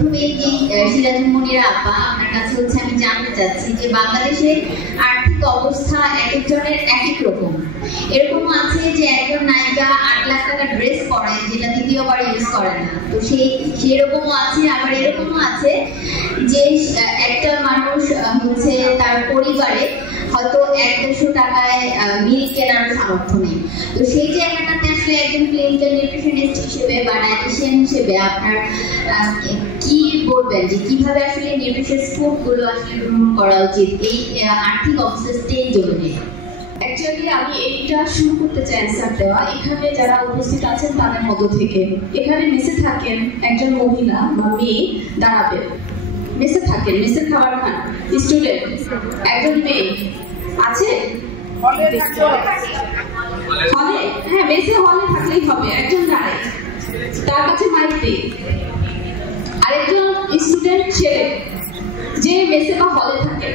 সিরাজুল মনিরা আপা, আপনার কাছে হচ্ছে আমি জানতে চাচ্ছি যে বাংলাদেশের আর্থিক অবস্থা এক একজনের এক এক রকম। এরকমও আছে যে একজন নায়িকা 8 লাখ টাকা ড্রেস পরে যেটা দ্বিতীয়বার ইউজ করে না, তো সেরকমও আছে। আবার এরকমও আছে যে একটা মানুষ হচ্ছে তার পরিবারে হয়তো 100-150 টাকায় মিল কেনার সামর্থ্য নেই। তো সেই জায়গাটাতে আসলে একজন ক্লিনিক্যাল নিউট্রিশনিস্ট হিসেবে বা ডায়েটিশিয়ান হিসেবে আপনার কি বলবেন যে কিভাবে আসলে নিউট্রিশিয়াস ফুড গুলো আসলে গ্রহণ করা উচিত এই আর্থিক অবস্থা স্টেজ অনুযায়ী? অ্যাকচুয়ালি আমি এইটা শুরু করতে চাই অ্যান্সার দেওয়া। এখানে যারা উপস্থিত আছেন তাদের মধ্য থেকে এখানে মেসে থাকেন একজন মহিলা বা মেয়ে দাঁড়াবে, মেসে থাকেন, মেসের খাবার খান, স্টুডেন্ট একজন মেয়ে আছে হলে, হ্যাঁ মেসে হলে থাকলেই হবে, একজন দাঁড়ায় তার কাছে মাইক দিই, আরেকজন স্টুডেন্ট ছেলে যে মেসে বা হলে থাকে,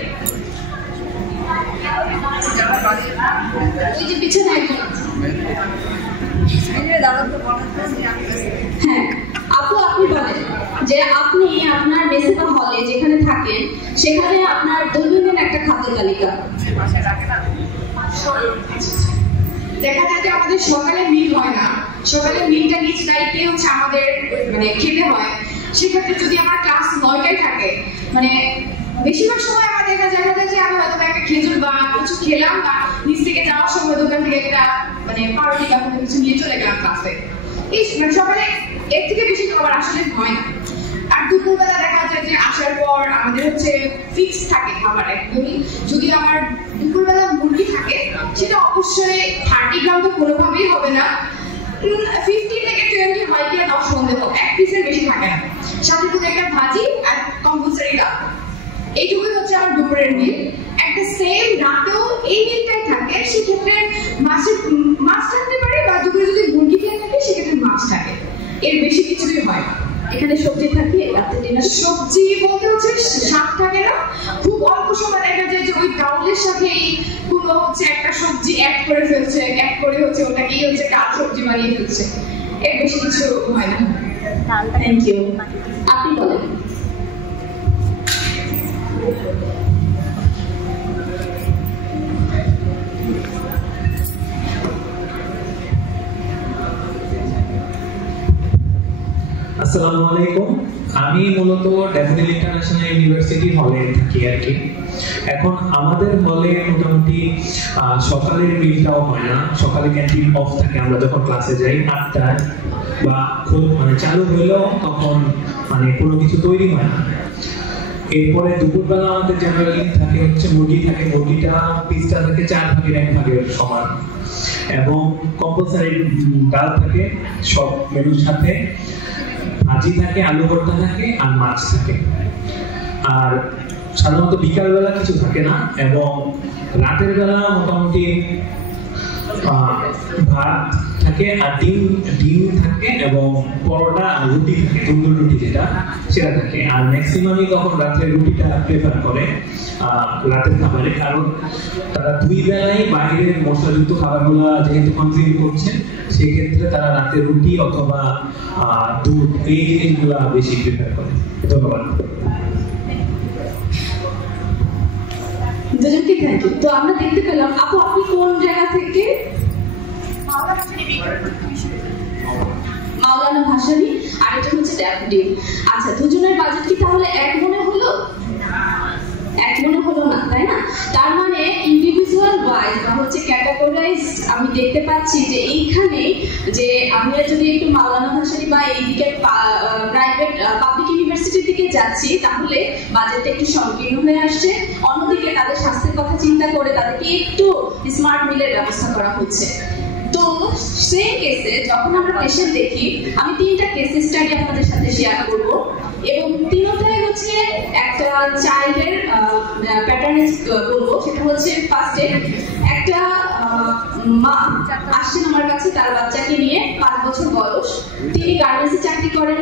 ওই যে পিছনে একজন আছে। হ্যাঁ আপু, আপনি বলেন যে আপনি আপনার মেসে বা হলে যেখানে থাকেন সেখানে আপনার দৈনন্দিন একটা খাদ্য তালিকা দেখা যায় যে আমাদের সকালে মিল হয় না, সকালে মিলটা নিজ দায়িত্বে হচ্ছে আমাদের মানে খেতে হয়। সেক্ষেত্রে যদি আমার ক্লাস 9টায় থাকে, মানে বেশিরভাগ সময় আমার দেখা যায় যে আমি হয়তো একটা খেজুর বা কিছু খেলাম বা নিচ থেকে যাওয়ার সময় দোকান থেকে একটা মানে পাউরুটি বা কোনো কিছু নিয়ে চলে গেলাম ক্লাসে। এই মানে সকালে এর থেকে বেশি খাবার আসলে হয় না। আর দুপুরবেলা দেখা যায় যে আসার পর আমাদের হচ্ছে ফিক্স থাকে খাবার একদমই। যদি আমার দুপুরবেলা মুরগি থাকে সেটা অবশ্যই 30 গ্রাম তো কোনোভাবেই হবে না, 15 থেকে 20 হয় কি 10 সন্দেহ, 1 পিসের বেশি থাকে না। সাথে করে একটা ভাজি আর কম্পালসারি ডাল, এইটুকুই হচ্ছে আমার দুপুরের মিল। একটা সেম রাতেও এই মিলটাই থাকে, সেক্ষেত্রে মাছ থাকতে পারে বা দুপুরে যদি মুরগি খেয়ে থাকে সেক্ষেত্রে মাছ থাকে, এর বেশি কিছুই হয় না। এখানে সবজি থাকে, রাতে ডিনার সবজি বলতে হচ্ছে শাক থাকে না, খুব অল্প সময় দেখা যায় যে ওই ডাউলের সাথে কোনো হচ্ছে একটা সবজি অ্যাড করে ফেলছে, অ্যাড করে হচ্ছে ওটাকেই হচ্ছে ডাল সবজি বানিয়ে ফেলছে, এর বেশি কিছু হয় না। Thank you. আপনি বলেন। আসসালামু আলাইকুম। আমি মূলত ড্যাফোডিল ইন্টারন্যাশনাল ইউনিভার্সিটি হলে থাকি আর কি। এখন আমাদের হলে মোটামুটি সকালের মিলটাও হয় না, সকালে ক্যান্টিন অফ থাকে। আমরা যখন ক্লাসে যাই 8টায় বা মানে চালু হইলেও তখন মানে কোনো কিছু তৈরি হয় না। এরপরে দুপুরবেলা আমাদের জেনারেলি থাকে হচ্ছে মুরগি থাকে, মুরগিটা পিসটা থাকে 4 ভাগের 1 ভাগের সমান, এবং কম্পালসারি ডাল থাকে সব মেনুর সাথে, ভাজি থাকে, আলু ভর্তা থাকে আর মাছ থাকে। আর সাধারণত বিকাল বেলা কিছু থাকে না, এবং রাতের বেলা মোটামুটি ভাত থাকে আর ডিম থাকে এবং পরোটা আর রুটি থাকে, তন্দুর রুটি যেটা সেটা থাকে। আর ম্যাক্সিমামই তখন রাতের রুটিটা প্রেফার করে রাতের খাবারে, কারণ তারা 2 বেলাই বাইরের মশলাযুক্ত খাবারগুলো যেহেতু কনজিউম করছে, সেক্ষেত্রে তারা রাতের রুটি অথবা দুধ এই জিনিসগুলো বেশি প্রেফার করে। ধন্যবাদ। দুজনকে থ্যাংক ইউ। তো আমরা দেখতে পেলাম আপু আপনি কোন জায়গা থেকে? মাওলানা ভাসানী, আরেকটা হচ্ছে ড্যাফোডিল। আচ্ছা, দুজনের বাজেট কি তাহলে এক মনে হলো? এক মনে হলো না, তাই না? তার মানে ইন্ডিভিজুয়াল ওয়াইজ বা হচ্ছে ক্যাটাগরাইজ আমি দেখতে পাচ্ছি যে এইখানে যে আমরা যদি একটু মাওলানা ভাসানী বা এইদিকে প্রাইভেট পাবলিক ইউনিভার্সিটির দিকে যাচ্ছি তাহলে বাজেটটা একটু সংকীর্ণ হয়ে আসছে। অন্যদিকে তাদের স্বাস্থ্যের কথা চিন্তা করে তাদেরকে একটু স্মার্ট মিলের ব্যবস্থা করা হচ্ছে। তো সেই কেসে যখন আমরা পেশেন্ট দেখি, আমি 3টা কেস স্টাডি আপনাদের সাথে শেয়ার করব, এবং তিনটাই হচ্ছে একটা চাইল্ডের প্যাটার্ন বলবো। সেটা হচ্ছে ফার্স্টে একটা মা আসছেন আমার কাছে তার বাচ্চাকে নিয়ে, 5 বছর বয়স। তিনি গার্মেন্টসে চাকরি করেন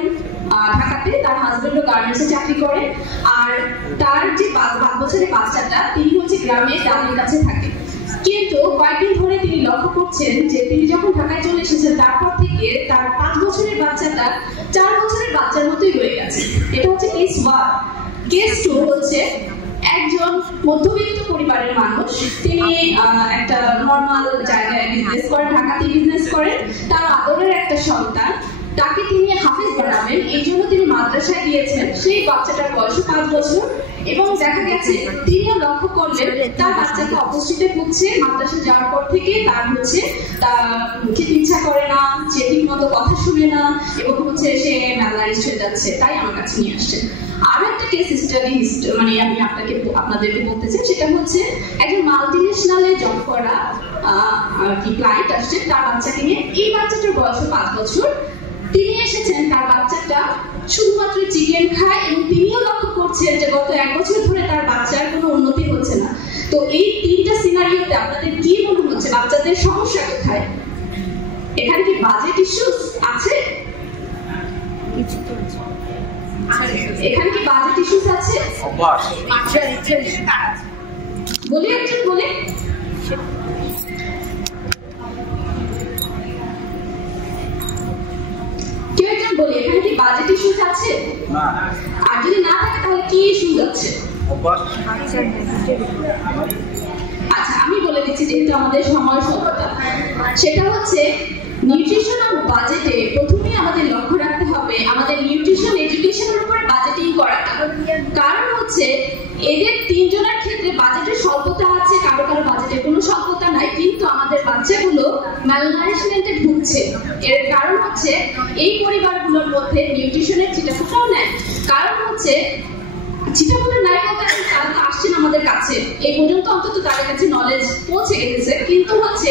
ঢাকাতে, তার হাজবেন্ডও গার্মেন্টসে চাকরি করে, আর তার যে 5 বছরের বাচ্চাটা তিনি হচ্ছে গ্রামে দাদির কাছে থাকে। কিন্তু কয়েকদিন ধরে তিনি লক্ষ্য করছেন যে তিনি যখন ঢাকায় চলে এসেছেন তারপর থেকে তার 5 বছরের বাচ্চাটা 4 বছরের বাচ্চার মতোই রয়ে গেছে। এটা হচ্ছে কেস 2 হচ্ছে একজন মধ্যবিত্ত পরিবারের মানুষ, তিনি একটা নরমাল জায়গায় বিজনেস করেন, ঢাকাতে বিজনেস করেন, তার আদরের একটা সন্তান, তাকে তিনি হাফেজ বানাবেন, এই জন্য তিনি মাদ্রাসায় দিয়েছেন। সেই বাচ্চাটার বয়স 5 বছর এবং দেখা গেছে তিনিও লক্ষ্য করলেন তার বাচ্চাকে অপুষ্টিতে ভুগছে। মাদ্রাসা যাওয়ার পর থেকে তার খেতে ইচ্ছা করে না, সে ঠিক মতো কথা শুনে না এবং সে ম্যালারিস্ট হয়ে যাচ্ছে, তাই আমার কাছে নিয়ে আসছে। আরো একটা কেস স্টাডি মানে আমি আপনাদেরকে বলতে চাই, সেটা হচ্ছে একজন মাল্টিনেশনালে জব করা ক্লায়েন্ট আসছে তার বাচ্চাকে নিয়ে। এই বাচ্চাটার বয়স 5 বছর। তিনি এসেছেন, তার বাচ্চাটা শুধুমাত্র চিকেন খায় এবং তিনিও লক্ষ্য করছেন যে গত 1 বছর ধরে তার বাচ্চার কোনো উন্নতি হচ্ছে না। তো এই 3টা সিনারিওতে আপনাদের কি মনে হচ্ছে বাচ্চাদের সমস্যা কোথায়? এখানে কি বাজেট ইস্যুস আছে? এখানে কি বাজেট ইস্যুস আছে? বলি একজন বলে। কেউ একজন বলি এখানে কি বাজেট ইস্যুস আছে? আর যদি না থাকে তাহলে কি ইস্যুস আছে? আচ্ছা, আমি বলে দিচ্ছি যেহেতু আমাদের সময় স্বল্পতা। সেটা হচ্ছে নিউট্রিশনাল বাজেটে প্রথমেই আমাদের লক্ষ্য রাখতে হবে আমাদের নিউট্রিশন এডুকেশনের উপরে বাজেটিং করাটা। কারণ হচ্ছে এদের 3 জনের ক্ষেত্রে বাজেটের স্বল্পতা আছে, কারো কারো বাজেটের কোনো স্বল্পতা নাই, কিন্তু আমাদের বাচ্চাগুলো ম্যালনারিশমেন্টে ভুগছে। এর কারণ হচ্ছে এই পরিবারগুলোর মধ্যে নিউট্রিশনের চিটাফোটাও নেয়। কারণ হচ্ছে চিটাফোটা নাই বলতে তারা তো আসছেন আমাদের কাছে, এই পর্যন্ত অন্তত তাদের কাছে নলেজ পৌঁছে গেছে, কিন্তু হচ্ছে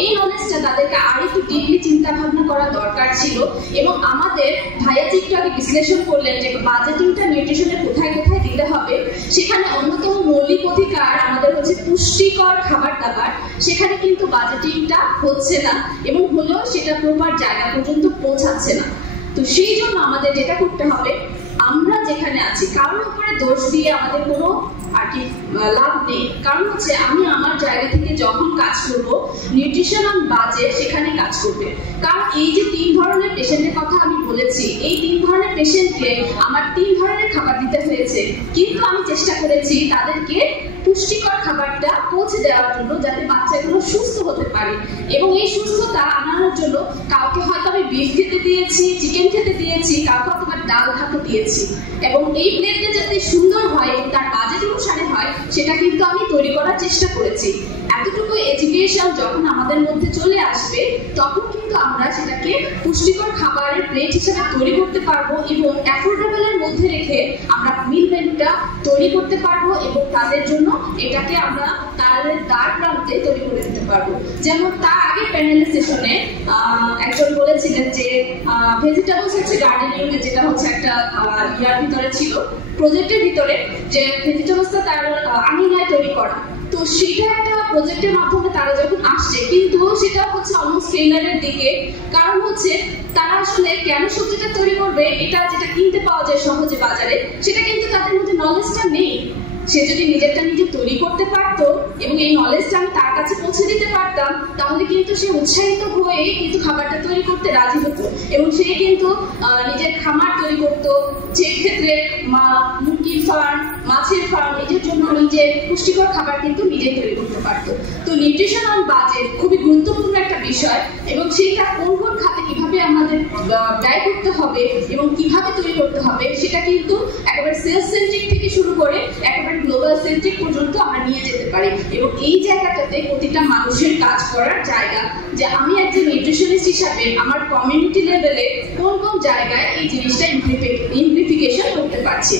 এই নলেজটা তাদেরকে আর একটু ডিপলি চিন্তা ভাবনা করা দরকার ছিল। এবং আমাদের ভাইয়া একটু আগে বিশ্লেষণ করলেন যে বাজেটিংটা নিউট্রিশনের কোথায় কোথায় দিতে হবে। সেখানে অন্যতম মৌলিক অধিকার আমাদের হচ্ছে পুষ্টিকর খাবার দাবার, সেখানে কিন্তু বাজেটিংটা হচ্ছে না এবং হলেও সেটা প্রপার জায়গা পর্যন্ত পৌঁছাচ্ছে না। তো সেই জন্য আমাদের যেটা করতে হবে, আমরা যেখানে আছি কারোর উপরে দোষ দিয়ে আমাদের কোনো আর কি লাভ নেই। কারণ হচ্ছে আমি আমার জায়গা থেকে যখন কাজ করব, নিউট্রিশন অন বাজেট সেখানে কাজ করবে। কারণ এই যে 3 ধরনের পেশেন্টের কথা আমি বলেছি, এই 3 ধরনের পেশেন্টকে আমার 3 ধরনের খাবার দিতে হয়েছে, কিন্তু আমি চেষ্টা করেছি তাদেরকে পুষ্টিকর খাবারটা পৌঁছে দেওয়ার জন্য, যাতে বাচ্চাগুলো সুস্থ হতে পারে। এবং এই সুস্থতা আনানোর জন্য কাউকে হয়তো আমি বিফ খেতে দিয়েছি, চিকেন খেতে দিয়েছি, কাউকে অথবা ডাল ভাত দিয়েছি, এবং এই প্লেটটা যাতে সুন্দর হয় এবং তার বাজেট অনুসারে হয় সেটা কিন্তু আমি তৈরি করার চেষ্টা করেছি। এতটুকু এডুকেশন যখন আমাদের মধ্যে চলে আসবে, তখন কিন্তু আমরা সেটাকে পুষ্টিকর খাবারের প্লেট হিসেবে তৈরি করতে পারবো এবং অ্যাফোর্ডেবলের মধ্যে রেখে আমরা মিল মেনুটা তৈরি করতে পারবো এবং তাদের জন্য এটাকে আমরা তাদের দ্বার প্রান্তে তৈরি করে দিতে পারবো। যেমন তার আগে প্যানেল সেশনে একজন বলেছিলেন যে ভেজিটেবলস হচ্ছে গার্ডেনিং, যেটা হচ্ছে একটা ইয়ার ভিতরে ছিল, প্রজেক্টের ভিতরে, যে ভেজিটেবলসটা তার আঙিনায় তৈরি করা। তো সেটা একটা প্রজেক্টের মাধ্যমে তারা যখন আসছে, কিন্তু সেটা হচ্ছে অলমোস্ট ফেইলারের দিকে। কারণ হচ্ছে তারা আসলে কেন সবজিটা তৈরি করবে, এটা যেটা কিনতে পাওয়া যায় সহজে বাজারে, সেটা কিন্তু তাদের মধ্যে নলেজটা নেই। সে যদি নিজেরটা নিজে তৈরি করতে পারতো এবং এই নলেজটা আমি তার কাছে পৌঁছে দিতে পারতাম, তাহলে কিন্তু সে উৎসাহিত হয়ে কিন্তু খাবারটা তৈরি করতে রাজি হতো এবং সে কিন্তু নিজের খামার তৈরি করতো, যে ক্ষেত্রে মুরগির ফার্ম, মাছের ফার্ম, নিজের জন্য নিজের পুষ্টিকর খাবার কিন্তু নিজেই তৈরি করতে পারতো। তো নিউট্রিশন অন বাজেট খুবই গুরুত্বপূর্ণ একটা বিষয় এবং সেইটা কোন কোন খাতে কিভাবে আমাদের ব্যয় করতে হবে এবং কিভাবে তৈরি করতে হবে, সেটা কিন্তু একেবারে সেলস সেন্ট্রিক থেকে শুরু করে একেবারে গ্লোবাল সেন্ট্রিক পর্যন্ত আমরা নিয়ে যেতে পারি। এবং এই জায়গাটাতে প্রতিটা মানুষের কাজ করার জায়গা, যে আমি একজন নিউট্রিশনিস্ট হিসাবে আমার কমিউনিটি লেভেলে কোন কোন জায়গায় এই জিনিসটা ইমপ্লিফিকেশন করতে পারছি।